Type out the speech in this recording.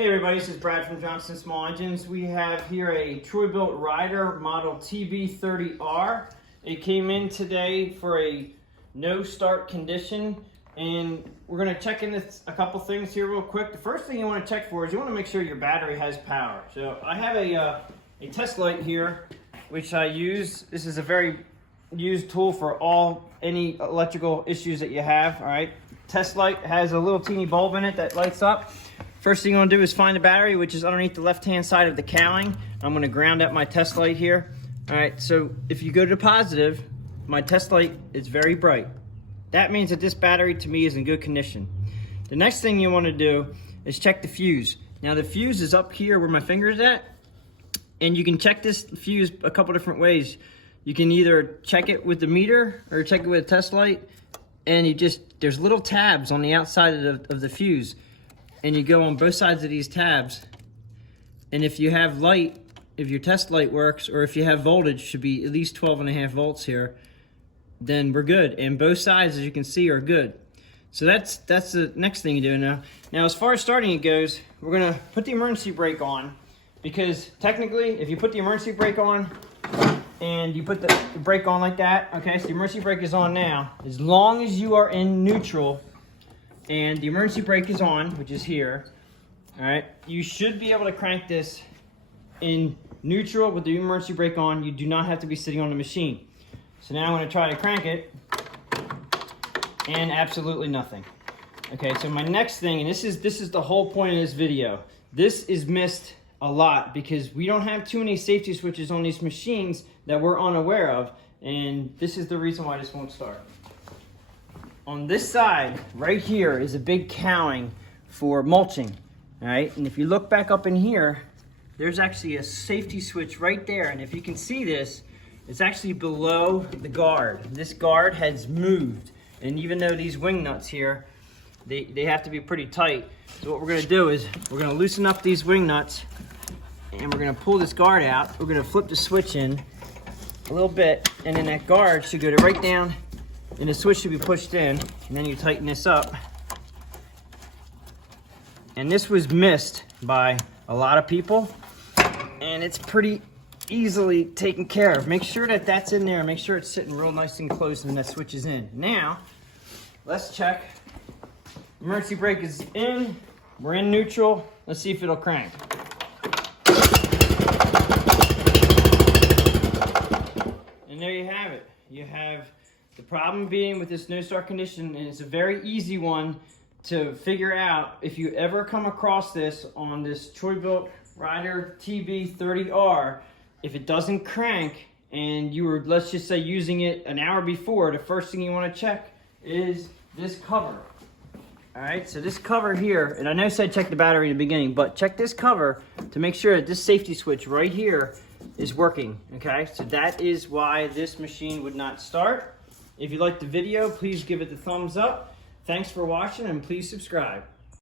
Hey everybody, this is Brad from Johnson Small Engines. We have here a Troybilt Rider model TB30R. It came in today for a no start condition, and we're going to check in a couple things here real quick. The first thing you want to check for is you want to make sure your battery has power. So I have a test light here, which I use. This is a very used tool for any electrical issues that you have. All right, test light has a little teeny bulb in it that lights up. First thing you want to do is find the battery, which is underneath the left-hand side of the cowling. I'm going to ground up my test light here. All right, so if you go to positive, my test light is very bright. That means that this battery to me is in good condition. The next thing you want to do is check the fuse. Now the fuse is up here where my finger is at, and you can check this fuse a couple different ways. You can either check it with the meter or check it with a test light, and there's little tabs on the outside of the fuse. And you go on both sides of these tabs, and if you have light, if your test light works, or if you have voltage, should be at least 12.5 volts here, then we're good. And both sides, as you can see, are good. So that's the next thing you do now. Now, as far as starting it goes, we're gonna put the emergency brake on, because technically, if you put the emergency brake on and you put the brake on like that, okay, so the emergency brake is on now. As long as you are in neutral and the emergency brake is on, which is here, all right, you should be able to crank this in neutral with the emergency brake on. You do not have to be sitting on the machine. So now I'm going to try to crank it, and absolutely nothing. Okay, so my next thing, and this is the whole point of this video. This is missed a lot because we don't have too many safety switches on these machines that we're unaware of, and this is the reason why this won't start. On this side, right here, is a big cowling for mulching, all right? And if you look back up in here, there's actually a safety switch right there. And if you can see this, it's actually below the guard. This guard has moved. And even though these wing nuts here, they have to be pretty tight. So what we're gonna do is we're gonna loosen up these wing nuts, and we're gonna pull this guard out. We're gonna flip the switch in a little bit, and then that guard should go right down, and the switch should be pushed in, and then you tighten this up. And this was missed by a lot of people, and it's pretty easily taken care of. Make sure that that's in there. Make sure it's sitting real nice and close when that switch is in. Now, let's check. Emergency brake is in. We're in neutral. Let's see if it'll crank. And there you have it. You have the problem being with this no start condition, and it's a very easy one to figure out. If you ever come across this on this Troybilt Rider TB30R, if it doesn't crank and you were, let's just say, using it an hour before, the first thing you want to check is this cover. All right, so this cover here, and I know I said check the battery in the beginning, but check this cover to make sure that this safety switch right here is working, okay? So that is why this machine would not start. If you liked the video, please give it the thumbs up. Thanks for watching, and please subscribe.